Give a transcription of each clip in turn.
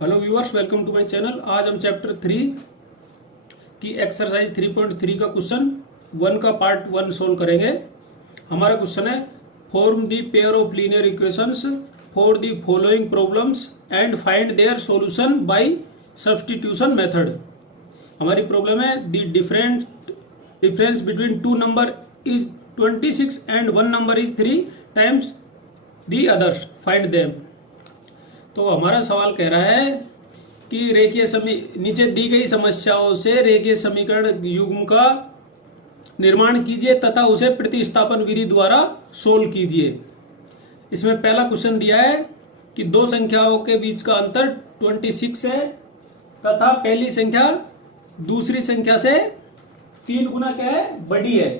Hello viewers, welcome to my channel. आज हम chapter 3 की एक्सरसाइज 3.3 का क्वेश्चन 1 का पार्ट 1 सोल्व करेंगे। हमारा क्वेश्चन है form the pair of linear equations for the following problems and find their solution bye substitution method. हमारी problem है the difference between two number is 26 and one number is 3 times the others, find them. तो हमारा सवाल कह रहा है कि नीचे दी गई समस्याओं से रेखीय समीकरण युग्म का निर्माण कीजिए तथा उसे प्रतिस्थापन विधि द्वारा सोल्व कीजिए। इसमें पहला क्वेश्चन दिया है कि दो संख्याओं के बीच का अंतर 26 है तथा पहली संख्या दूसरी संख्या से 3 गुना क्या है, बड़ी है।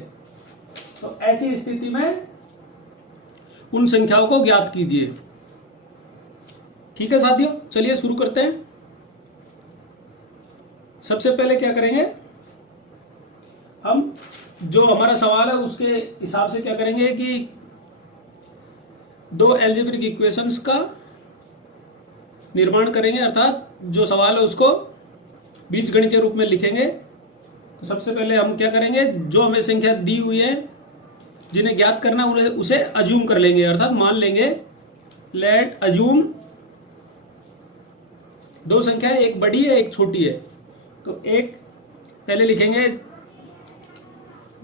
तो ऐसी स्थिति में उन संख्याओं को ज्ञात कीजिए। ठीक है साथियों, चलिए शुरू करते हैं। सबसे पहले क्या करेंगे, हम जो हमारा सवाल है उसके हिसाब से क्या करेंगे कि दो अलजेब्रिक इक्वेशंस का निर्माण करेंगे, अर्थात जो सवाल है उसको बीजगणितीय रूप में लिखेंगे। तो सबसे पहले हम क्या करेंगे, जो हमें संख्या दी हुई है जिन्हें ज्ञात करना उसे अज्यूम कर लेंगे, अर्थात मान लेंगे। लेट अज्यूम दो संख्या है, एक बड़ी है एक छोटी है। तो एक पहले लिखेंगे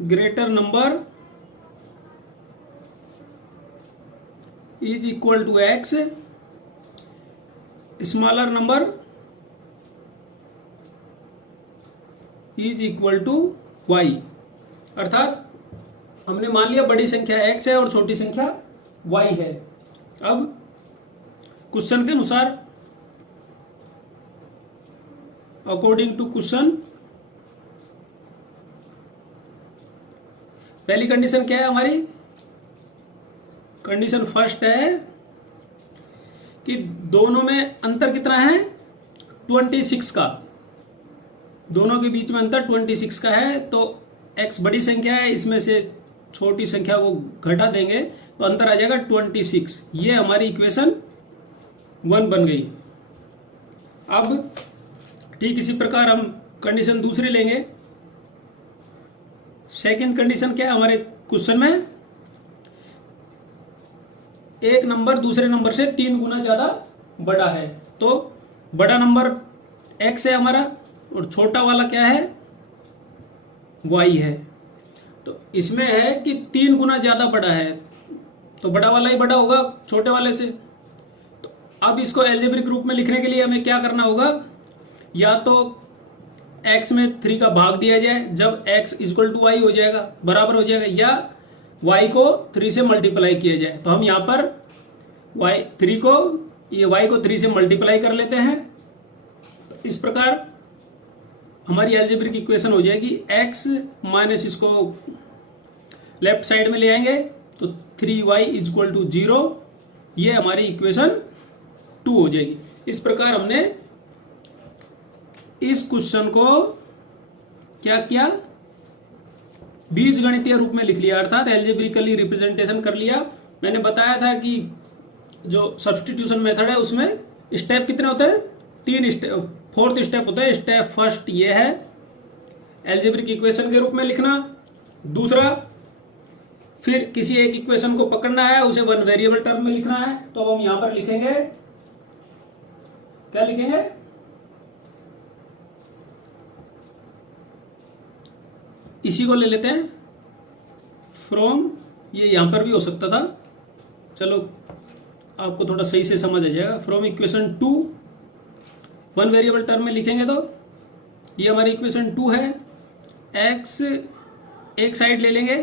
greater number is equal to X, smaller number is equal to Y. अर्थात हमने मान लिया बड़ी संख्या x है और छोटी संख्या y है। अब क्वेश्चन के अनुसार, अकॉर्डिंग टू क्वेश्चन, पहली कंडीशन क्या है हमारी, कंडीशन फर्स्ट है कि दोनों में अंतर कितना है, 26 का। दोनों के बीच में अंतर 26 का है। तो x बड़ी संख्या है, इसमें से छोटी संख्या को घटा देंगे तो अंतर आ जाएगा 26। ये हमारी इक्वेशन 1 बन गई। अब ठीक इसी प्रकार हम कंडीशन दूसरी लेंगे। सेकंड कंडीशन क्या है हमारे क्वेश्चन में, एक नंबर दूसरे नंबर से 3 गुना ज्यादा बड़ा है। तो बड़ा नंबर x है हमारा और छोटा वाला क्या है, y है। तो इसमें है कि 3 गुना ज्यादा बड़ा है, तो बड़ा वाला ही बड़ा होगा छोटे वाले से। तो अब इसको अलजेब्रिक रूप में लिखने के लिए हमें क्या करना होगा, या तो x में 3 का भाग दिया जाए, जब x इक्वल टू वाई हो जाएगा, बराबर हो जाएगा, या y को 3 से मल्टीप्लाई किया जाए। तो हम यहां पर y को 3 से मल्टीप्लाई कर लेते हैं। तो इस प्रकार हमारी अलजेब्रिक इक्वेशन हो जाएगी x माइनस, इसको लेफ्ट साइड में ले आएंगे तो 3y इक्वल टू 0। ये हमारी इक्वेशन 2 हो जाएगी। इस प्रकार हमने इस क्वेश्चन को क्या किया, बीजगणितीय रूप में लिख लिया, अर्थात एल्जेब्रिकली रिप्रेजेंटेशन कर लिया। मैंने बताया था कि जो सब्स्टिट्यूशन मेथड है उसमें स्टेप कितने होते हैं, 3 स्टेप, 4th स्टेप होता है। स्टेप फर्स्ट ये है एल्जेब्रिक इक्वेशन के रूप में लिखना। दूसरा, फिर किसी एक इक्वेशन को पकड़ना है, उसे 1 वेरिएबल टर्म में लिखना है। तो अब हम यहां पर लिखेंगे, क्या लिखेंगे, इसी को ले लेते हैं फ्रॉम, ये यहां पर भी हो सकता था, चलो आपको थोड़ा सही से समझ आ जाएगा। फ्रॉम इक्वेशन 2 1 वेरिएबल टर्म में लिखेंगे तो ये हमारी इक्वेशन 2 है। x एक साइड ले लेंगे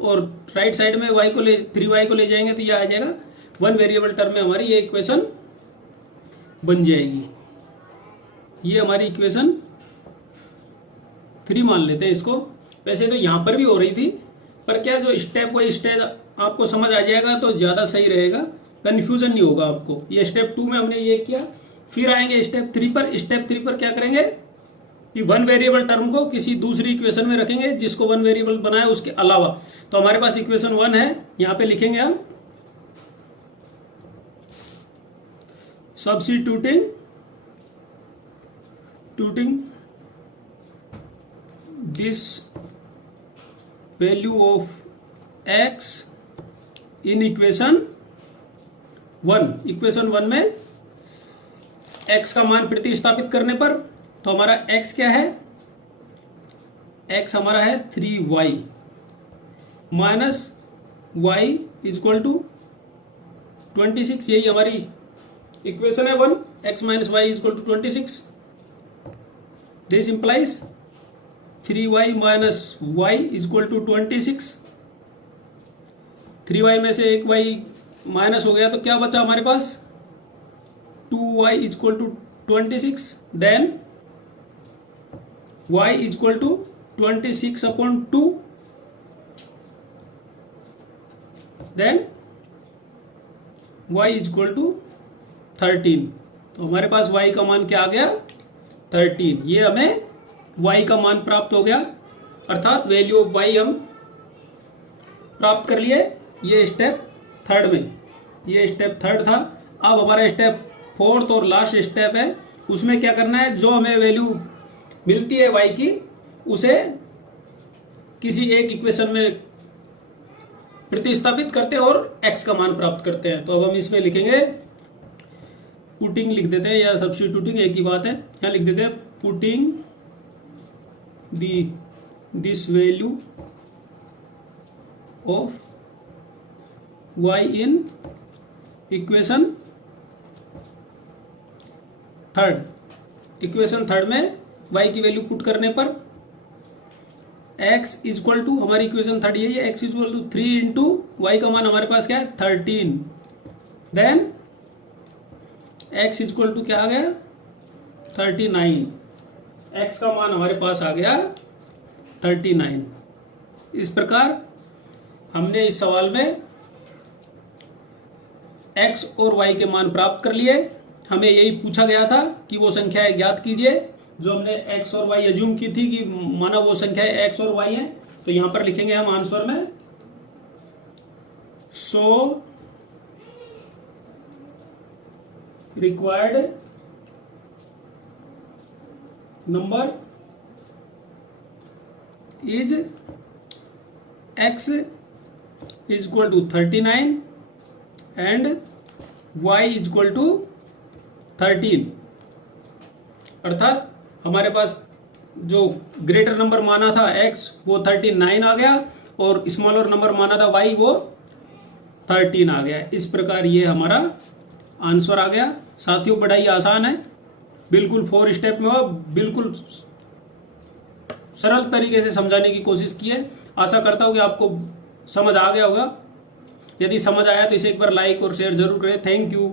और राइट साइड में 3y को ले जाएंगे तो ये आ जाएगा 1 वेरिएबल टर्म में हमारी ये इक्वेशन बन जाएगी। ये हमारी इक्वेशन 3 मान लेते हैं इसको। वैसे तो यहां पर भी हो रही थी, पर क्या जो स्टेप बाय स्टेप आपको समझ आ जाएगा तो ज्यादा सही रहेगा, कंफ्यूजन नहीं होगा आपको। ये स्टेप 2 में हमने ये किया। फिर आएंगे स्टेप 3 पर। स्टेप 3 पर क्या करेंगे कि 1 वेरिएबल टर्म को किसी दूसरी इक्वेशन में रखेंगे जिसको 1 वेरिएबल बनाया उसके अलावा। तो हमारे पास इक्वेशन 1 है, यहां पे लिखेंगे हम substituting substituting this value of x in equation 1, equation 1 में x का मान प्रतिस्थापित करने पर तो हमारा x क्या है, x हमारा है 3y minus y is equal to 26, यही हमारी इक्वेशन है 1, x minus Y is equal to 26। This implies 3y minus y is equal to 26। 3y में से एक y माइनस हो गया तो क्या बचा हमारे पास, 2y is equal to 26। Then y is equal to 26 upon 2, then y is equal to 13। तो हमारे पास y का मान क्या आ गया, 13। ये हमें y का मान प्राप्त हो गया, अर्थात वैल्यू ऑफ y हम प्राप्त कर लिए। ये स्टेप थर्ड में, ये स्टेप थर्ड था। अब हमारा स्टेप फोर्थ और लास्ट स्टेप है, उसमें क्या करना है, जो हमें वैल्यू मिलती है y की उसे किसी एक इक्वेशन में प्रतिस्थापित करते हैं और x का मान प्राप्त करते हैं। तो अब हम इसमें लिखेंगे, पुटिंग लिख देते हैं या सब्स्टिट्यूटिंग एक ही बात है, यहाँ लिख देते हैं putting this value of y in equation third. Equation third में y की वैल्यू पुट करने पर x इजक्वल टू, हमारी इक्वेशन थर्ड यही है, x is equal to 3 into Y का मान हमारे पास क्या है 13। देन x इजक्वल टू क्या आ गया 39, x का मान हमारे पास आ गया 39। इस प्रकार हमने इस सवाल में x और y के मान प्राप्त कर लिए। हमें यही पूछा गया था कि वो संख्याएं ज्ञात कीजिए जो हमने x और y अज्यूम की थी कि माना वो संख्याएं x और y हैं। तो यहां पर लिखेंगे हम आंसर में, so required number is x is equal to 39 and y is equal to 13। अर्थात हमारे पास जो ग्रेटर नंबर माना था x वो 39 आ गया और स्मॉलर नंबर माना था y वो 13 आ गया। इस प्रकार ये हमारा आंसर आ गया। साथियों बड़ा ही आसान है, बिल्कुल 4 स्टेप में हो, बिल्कुल सरल तरीके से समझाने की कोशिश की है। आशा करता हूँ कि आपको समझ आ गया होगा। यदि समझ आया तो इसे एक बार लाइक और शेयर जरूर करें। Thank you.